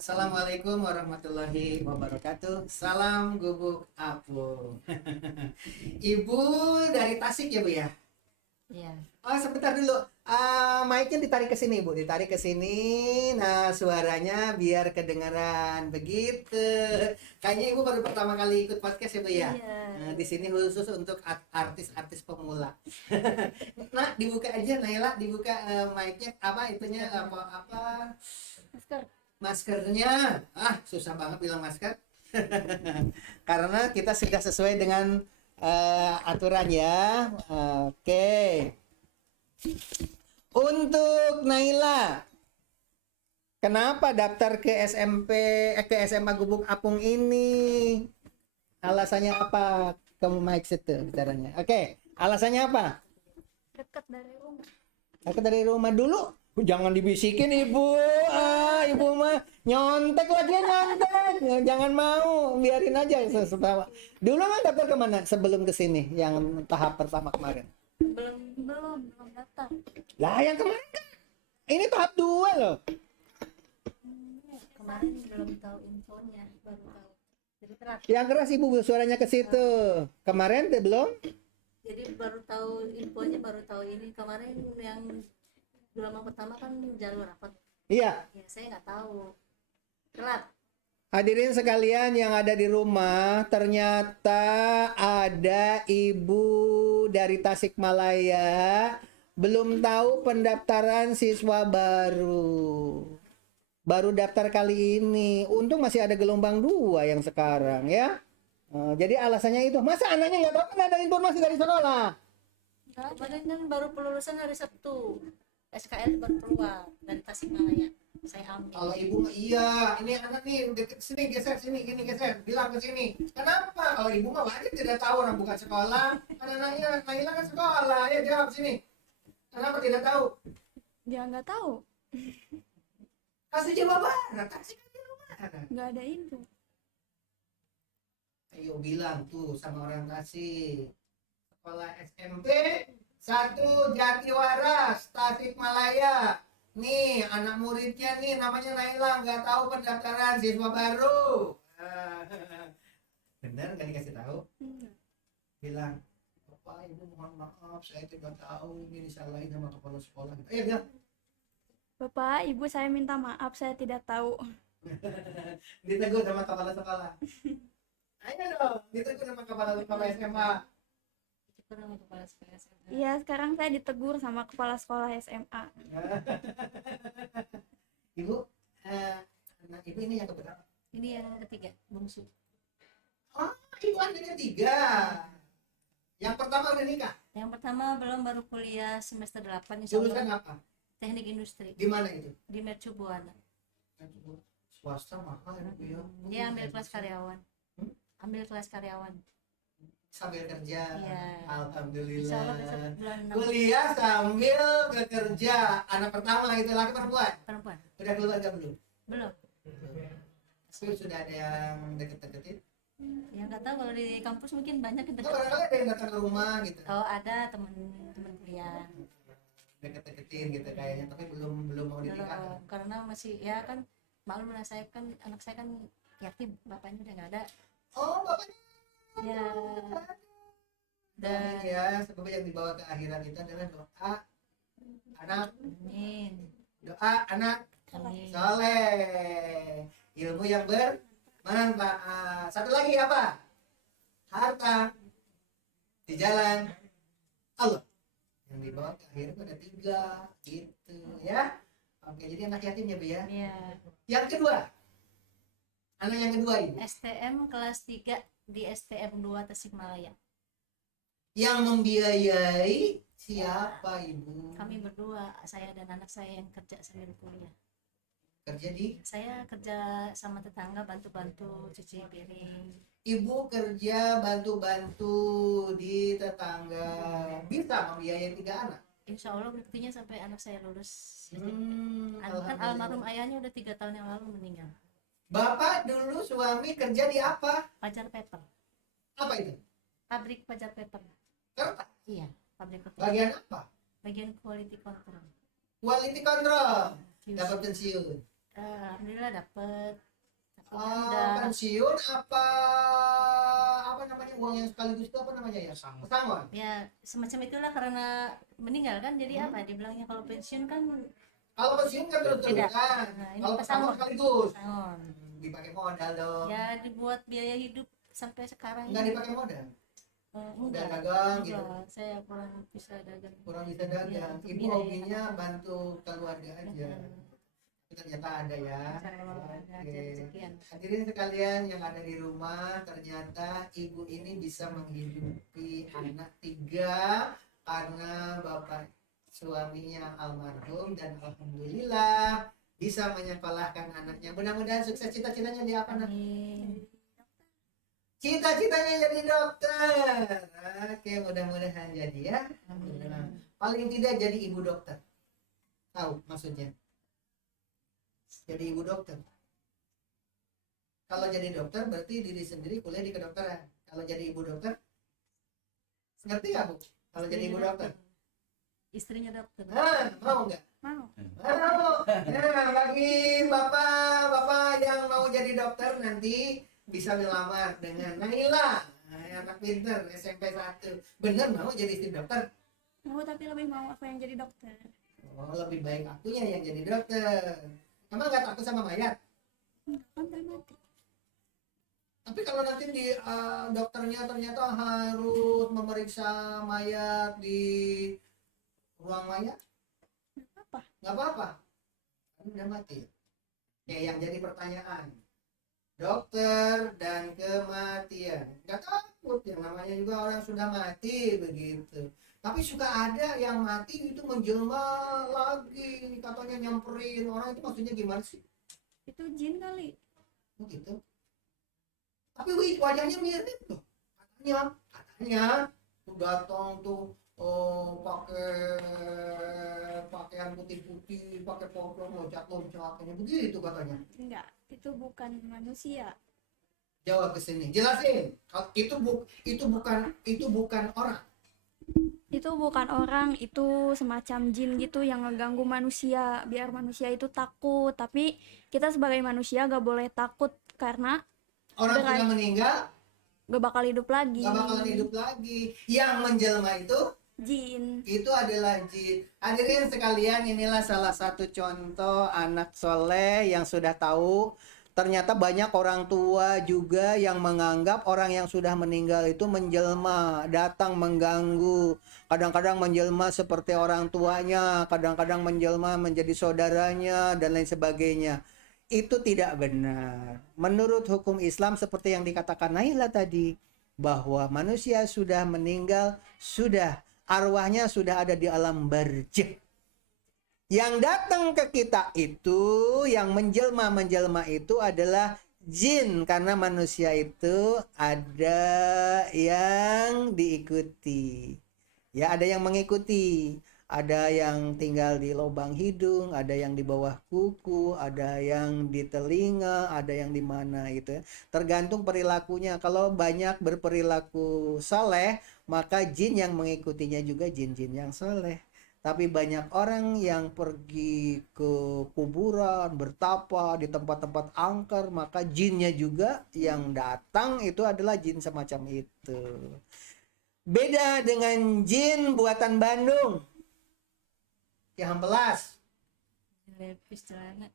Assalamualaikum warahmatullahi wabarakatuh. Salam gubuk apung. Ibu dari Tasik ya, Bu ya? Iya. Oh, sebentar dulu. Mic-nya ditarik ke sini, Bu. Ditarik ke sini. Nah, suaranya biar kedengaran begitu. Kayaknya Ibu baru pertama kali ikut podcast ya, Bu ya? Iya. Di sini khusus untuk artis-artis pemula. Nah, dibuka aja, Naila, dibuka mic-nya apa itunya apa Masker. maskernya. Susah banget bilang masker. Karena kita sudah sesuai dengan aturan ya. Oke. Untuk Naila, kenapa daftar ke ke SMA Gubuk Apung ini? Alasannya apa? Kamu mic situ bicaranya. Oke, alasannya apa? Dekat dari rumah. Dekat dari rumah dulu. Jangan dibisikin ibu. Ibu mah nyontek lagi nyontek. Jangan mau, biarin aja setelah. Dulu mah daftar kemana sebelum kesini? Yang tahap pertama kemarin. Belum daftar. Lah yang kemarin kan ini tahap 2 loh. Kemarin belum tahu infonya, baru tahu. Jadi telat. Yang keras ibu suaranya ke situ. Kemarin tuh belum? Jadi baru tahu infonya, baru tahu ini. Kemarin yang gelombang pertama kan jalur rapat. Iya. Ya saya nggak tahu. Telat. Hadirin sekalian yang ada di rumah, ternyata ada ibu dari Tasikmalaya belum tahu pendaftaran siswa baru. Baru daftar kali ini. Untung masih ada gelombang 2 yang sekarang ya. Jadi alasannya itu, masa anaknya nggak tahu kan ada informasi dari sekolah? Kemarin kan baru pelulusan hari Sabtu. SKL baru keluar dari Tasikmalaya. Saya ambil. Kalau ibu mah iya, ini anak nih deket sini geser sini gini geser, bilang ke sini. Kenapa? Kalau ibu mah wajib tidak tahu orang bukan sekolah. Kan anaknya Naila kan sekolah, ya jawab sini. Kenapa tidak tahu? Dia nggak tahu, Kasih jawaban, kasih kan di rumah. nggak ada info. Ayo bilang tuh sama orang kasih. Sekolah SMP 1 Jatiwaras, Tasikmalaya. Nih anak muridnya nih namanya Naila nggak tahu pendaftaran siswa baru. Bener nggak dikasih tahu? Bilang, Bapak Ibu mohon maaf saya tidak tahu ini disalahin sama kepala sekolah. Ayo bilang. Bapak, Ibu, saya minta maaf, saya tidak tahu. Ditegur sama kepala sekolah. Ayo dong, ditegur sama kepala SMA. Kurang kepala sekolah SMA. Iya, sekarang saya ditegur sama kepala sekolah SMA. Ibu, anak ibu ini yang keberapa? Ini yang ketiga, bungsu. Oh, ibu anak ketiga. Yang pertama udah nikah. Yang pertama belum, baru kuliah semester 8 insya Jurusan Allah. apa? Teknik industri Di mana itu? di Mercu Buana. Swasta mahal ya bu ya. Dia ambil kelas karyawan. Ambil kelas karyawan. Sambil kerja. Iya. Alhamdulillah. Insya Allah besok bulan 6 Kuliah sambil bekerja. Anak pertama itu laki perempuan. perempuan. Udah keluarga belum? Belum. Tapi sudah ada yang deket-deketin. Ya nggak tahu, kalau di kampus mungkin banyak yang Enggak, dekat. barangkali ada yang datang ke rumah gitu. Oh ada teman-teman kuliah. Deket-deketin gitu kayaknya, tapi belum mau dinikah. Belum, karena masih ya kan, maklum lah, saya kan anak saya kan yatim, bapaknya udah nggak ada. Oh, bapaknya. Ya. Dan ya, sebab yang dibawa ke akhirat itu adalah doa anak, Amin. doa anak Amin. soleh, ilmu yang bermanfaat. Satu lagi apa? Harta di jalan Allah. Yang dibawa ke akhirat ada 3 gitu ya. Oke, jadi anak yatim ya Bu ya. Iya. Yang kedua, anak yang kedua ini STM kelas 3 di STM 2 Tasikmalaya. yang membiayai siapa Ibu? Kami berdua, saya dan anak saya yang kerja sambil kuliah. Kerja di? Saya kerja sama tetangga, bantu-bantu cuci piring. Ibu kerja bantu-bantu di tetangga, bisa membiayai 3 anak. Insya Allah buktinya sampai anak saya lulus. Kan Alhamdulillah. almarhum ayahnya udah 3 tahun yang lalu meninggal. Bapak dulu suami kerja di apa? Pajar paper, Apa itu? pabrik pajar paper. Kertas. Iya, pabrik paper. Bagian apa? Bagian quality control. Quality control. Dapat pensiun. Alhamdulillah dapet. Tapi kan udah Pensiun apa namanya, uang yang sekaligus itu apa namanya ya? Pesangon. ya semacam itulah karena meninggal kan, jadi apa dibilangnya kalau pensiun kan Kalau pensiun kan beda. terus-terusan. Nah, ini Kalau pesangon sekaligus. pesangon. Dipakai modal dong. Ya dibuat biaya hidup sampai sekarang Enggak ini. dipakai modal. Udah Enggak, dagang gitu. enggak, saya kurang bisa dagang. Kurang bisa dagang. Iya, Ibu biaya. hobinya bantu keluarga aja. Tapi ternyata ada ya. Ada rezekian. Hadirin sekalian yang ada di rumah, ternyata ibu ini bisa menghidupi anak 3 karena bapak suaminya almarhum, dan alhamdulillah bisa menyekolahkan anaknya. Mudah-mudahan sukses. Cita-citanya dia apa, Nak? Amin. Cita-citanya jadi dokter. Oke, mudah-mudahan jadi ya. Nah, paling tidak jadi ibu dokter. Tahu maksudnya? Jadi ibu dokter. Kalau jadi dokter berarti diri sendiri kuliah di kedokteran. Kalau jadi ibu dokter, ngerti nggak, Bu? Kalau jadi ibu dokter, Istrinya dokter. mau nggak? Mau. Mau. Nah, bagi bapak-bapak yang mau jadi dokter nanti bisa melamar dengan Naila, anak pinter SMP 1. Bener mau jadi istri dokter? Mau, tapi lebih mau aku yang jadi dokter. Oh, lebih baik akunya yang jadi dokter. Emang nggak takut sama mayat? Kan udah mati. Tapi kalau nanti di dokternya ternyata harus memeriksa mayat di ruang mayat, Apa? nggak apa-apa, kan udah mati. Oke, yang jadi pertanyaan, dokter dan kematian, nggak takut, yang namanya juga orang sudah mati begitu. Tapi suka ada yang mati itu menjelma lagi, katanya nyamperin orang, itu maksudnya gimana sih? Itu jin kali. Oh gitu. Tapi wajahnya mirip loh. Katanya tuh datang tuh pakai pakaian putih-putih, pakai pocong, loncat-loncat, begitu katanya. Enggak, itu bukan manusia. Jawab ke sini, jelasin. Itu bukan orang. Itu bukan orang, itu semacam jin gitu yang ngeganggu manusia biar manusia itu takut. Tapi kita sebagai manusia gak boleh takut karena Orang Berat. sudah meninggal, gak bakal hidup lagi. nggak bakalan hidup lagi. Yang menjelma Jin. itu adalah jin. Hadirin sekalian, inilah salah satu contoh anak soleh yang sudah tahu. Ternyata banyak orang tua juga yang menganggap orang yang sudah meninggal itu menjelma, datang mengganggu. Kadang-kadang menjelma seperti orang tuanya, kadang-kadang menjelma menjadi saudaranya, dan lain sebagainya. Itu tidak benar. Menurut hukum Islam seperti yang dikatakan Naila tadi, bahwa manusia sudah meninggal, sudah arwahnya sudah ada di alam barzakh. Yang datang ke kita itu, yang menjelma itu adalah jin, karena manusia itu ada yang diikuti. Ya, ada yang mengikuti. Ada yang tinggal di lubang hidung, ada yang di bawah kuku, ada yang di telinga, ada yang di mana gitu ya. Tergantung perilakunya. Kalau banyak berperilaku soleh, maka jin yang mengikutinya juga jin-jin yang soleh. Tapi banyak orang yang pergi ke kuburan, bertapa di tempat-tempat angker, maka jinnya juga yang datang itu adalah jin semacam itu. Beda dengan jin buatan Bandung. Yang pelas. Lepis celana.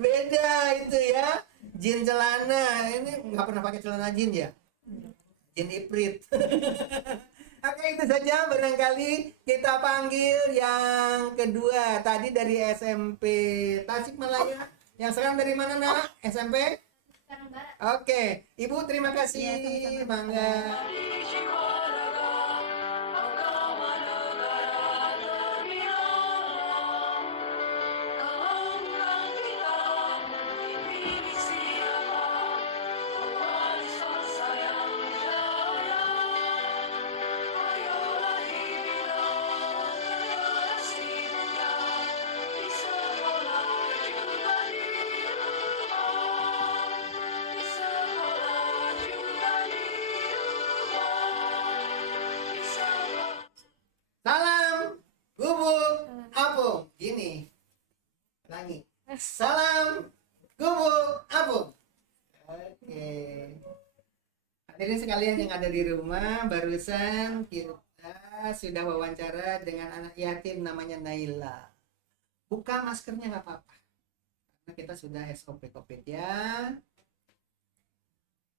Beda itu ya. Jin celana. Ini nggak pernah pakai celana jin ya? Jin Iprit. Oke, itu saja barangkali kita panggil yang kedua. Tadi dari SMP Tasikmalaya. Yang sekarang dari mana, Nak? SMP? Sekarang barat. Oke, Ibu terima kasih. Iya, sama-sama. Bangga. Salam gubuk apung. Oke. Hadirin sekalian yang ada di rumah, barusan kita sudah wawancara dengan anak yatim namanya Naila. Buka maskernya nggak apa-apa. Karena kita sudah SOP COVID ya.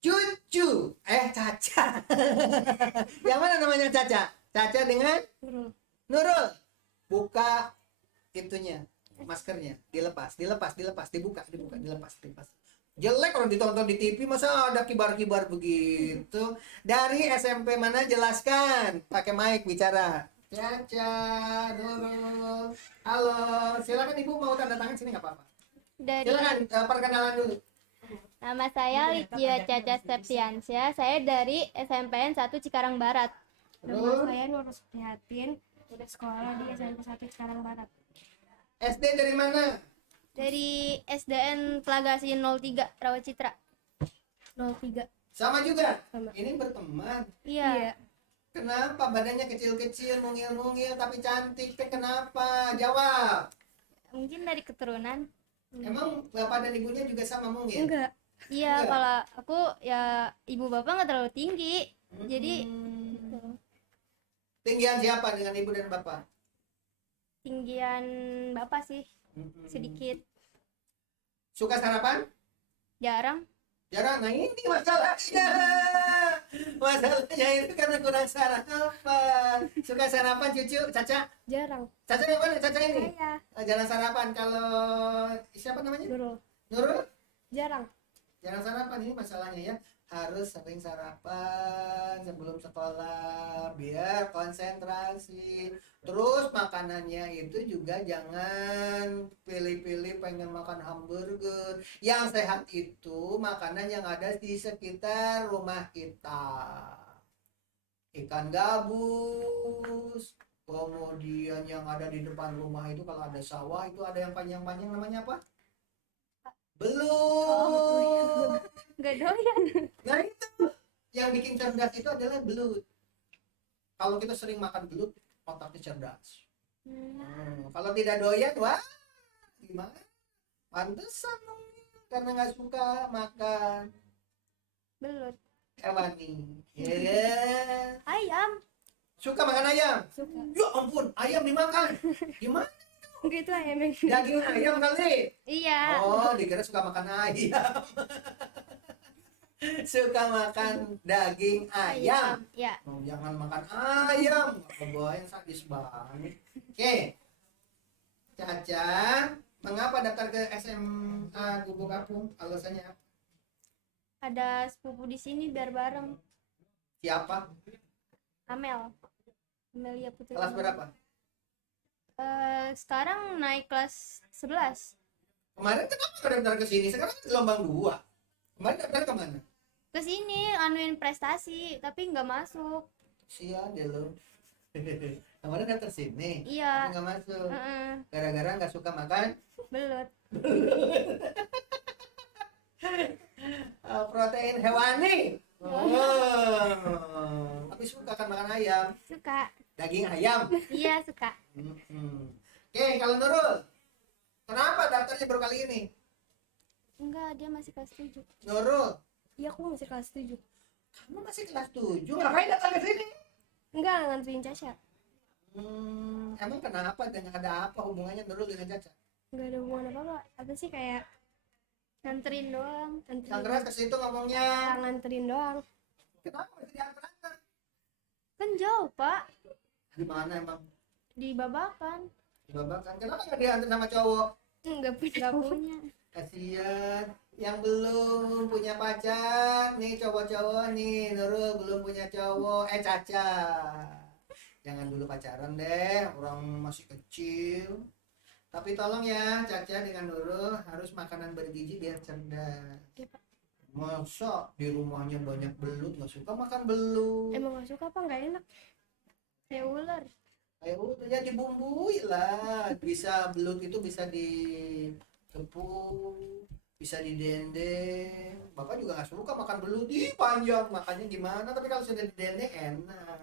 Cucu, Caca. Yang mana namanya Caca? Caca dengan Nurul. Buka itunya, maskernya, dilepas, dibuka, dilepas. Jelek kalau ditonton di TV, masa ada kibar-kibar begitu. Dari SMP mana, jelaskan, pakai mic bicara. Caca, Nurul. Halo, silakan Ibu mau tanda tangan sini nggak apa-apa. Silakan perkenalan dulu. Nama saya Licia Caca Septiansyah. Saya dari SMPN 1 Cikarang Barat. Terus, Saya Nur Prihatin, udah sekolah di SMP 1 Cikarang Barat. SD dari mana? Dari SDN Pelagasi 03 Rawacitra. 03. Sama juga. Sama. Ini berteman. Iya. Kenapa badannya kecil-kecil, mungil-mungil tapi cantik? Teh kenapa? Jawab. Mungkin dari keturunan. Emang bapak dan ibunya juga sama mungil? Enggak. Iya, Enggak. kalau aku ya ibu bapak nggak terlalu tinggi. Jadi Tinggian siapa dengan ibu dan bapak? tinggian bapak sih sedikit. Suka sarapan? Jarang. Jarang. Nah ini masalahnya. Masalahnya itu karena kurang sarapan. Suka sarapan cucu? Caca? Jarang. Caca yang mana? Caca ini? Saya Jarang sarapan. Kalau siapa namanya? Nurul. Nurul? Jarang. Jarang sarapan, ini masalahnya ya. Harus sering sarapan sebelum sekolah biar konsentrasi. Terus makanannya itu juga jangan pilih-pilih pengen makan hamburger. Yang sehat itu makanan yang ada di sekitar rumah kita. Ikan gabus. Kemudian yang ada di depan rumah itu kalau ada sawah itu ada yang panjang-panjang namanya apa? Belut. nggak doyan. Nah itu yang bikin cerdas itu adalah belut. Kalau kita sering makan belut, otaknya cerdas. Kalau tidak doyan, wah gimana? Pantesan dong, karena nggak suka makan Belut. hewani. Ya. Ayam. Suka makan ayam? Suka. Ya ampun, ayam dimakan. Gimana? Enggak, itu ayam yang Daging ayam kali? Iya. Oh, dikira suka makan ayam. Suka makan daging ayam. Ya. Oh, jangan makan ayam. Kebawain sadis banget. Oke. Caca, mengapa daftar ke SMA Gubuk Apung? Alasannya apa? Ada sepupu di sini biar bareng. Siapa? Amel. Amelia Putri. Kelas berapa? Sekarang naik kelas 11. Kemarin kenapa nggak daftar ke sini? Sekarang gelombang 2. Kemarin daftar kemana? Ke sini anuin prestasi tapi nggak masuk. Sial deh lo. Kemarin daftar sini. Iya. Tapi nggak masuk. Heeh. Gara-gara nggak suka makan Belut. protein hewani. Oh. Tapi suka kan makan ayam, Suka. daging ayam. Iya suka. Oke, kalau Nurul, kenapa daftarnya baru kali ini? Enggak, dia masih kelas 7. Nurul, Iya, aku masih kelas 7. kamu masih kelas 7, ngapain datang ke sini? Enggak, nganterin Caca. Emang kenapa? Dan ada apa hubungannya Nurul dengan Caca? Enggak ada hubungan apa-apa. Apa sih, kayak Nganterin doang. Yang keras ke situ ngomongnya. nganterin doang. Kenapa masih diantar-antar? Kan jauh, Pak. Di mana emang? Di Babakan. Babakan. Kenapa nggak diantar sama cowok? Enggak punya. Enggak punya. Kasihan yang belum punya pacar nih, cowok-cowok nih. Nurul belum punya cowok. Caca, jangan dulu pacaran deh, orang masih kecil. Tapi tolong ya Caca dengan Nurul harus makanan bergizi biar cerdas. Iya, Pak. Masa di rumahnya banyak belut, nggak suka makan belut? Emang gak suka apa? Nggak enak. Kayak ular. Kayak udah ya dibumbui lah. Bisa belut itu bisa ditepung, bisa didendeng. Bapak juga nggak suka makan belut, ih panjang makannya gimana? Tapi kalau sudah didendeng enak.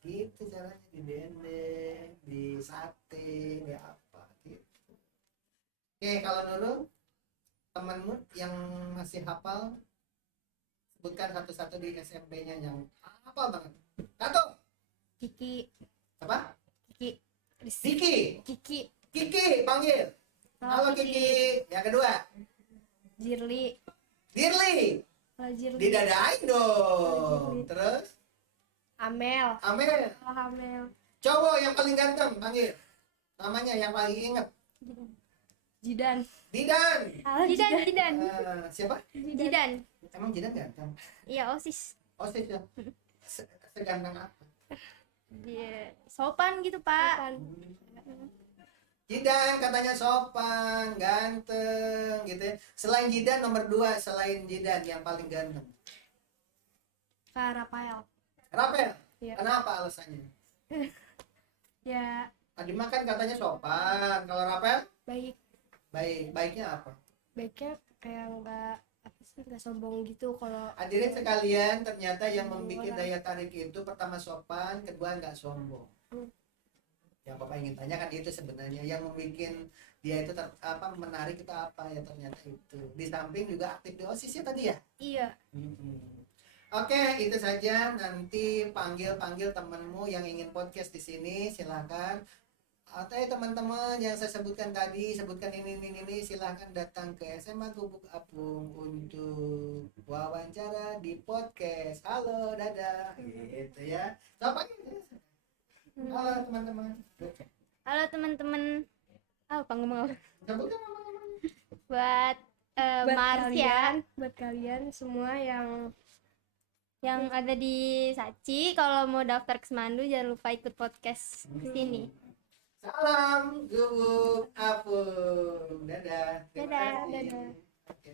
Gitu caranya, didendeng, di sate, di apa gitu. Oke, kalau Nurul, temanmu yang masih hafal, sebutkan satu-satu di SMP-nya yang hafal banget. Satu. Kiki. Apa? Kiki. Kiki. Kiki. Kiki, panggil. Halo Kiki. Yang kedua, Jirli. Dirli. Halo Jirli. Didadain dong. Dirli. Terus, Amel. Amel. Halo Amel. Cowok yang paling ganteng, panggil. Namanya yang paling inget. Jidan. Didan. Halo Jidan. Siapa? Jidan. Emang Jidan ganteng? Iya, OSIS. Osis ya? Seganteng apa? Dia sopan gitu, Pak. Jidan katanya sopan, ganteng gitu ya. Selain Jidan nomor 2, selain Jidan yang paling ganteng. Kak Rafael. Rapel. Iya. Kenapa alasannya? Ya, Tadi makan katanya sopan. Kalau Rapel? baik. Baik. Baiknya apa? Baiknya kayak nggak sombong gitu kalau Hadirin sekalian, ternyata yang membuat daya tarik itu pertama sopan, kedua nggak sombong. Yang Bapak ingin tanyakan itu sebenarnya yang membuat dia itu menarik itu apa ya, ternyata itu. Di samping juga aktif di OSIS ya tadi ya? Iya. Oke, itu saja. Nanti panggil temanmu yang ingin podcast di sini, silakan. Atau teman-teman yang saya sebutkan tadi, sebutkan ini, silakan datang ke SMA Gubuk Apung untuk wawancara di podcast. Halo, dadah, gitu ya. Coba halo teman-teman. Halo teman-teman. Apa ngomong apa? Sebutkan nama-nama. Buat buat Marsya buat kalian semua yang yang ada di Saci, kalau mau daftar ke Semandu jangan lupa ikut podcast ke sini. Salam Gubuk Apung. Dadah. Terima Dadah, kasih. dadah. Oke.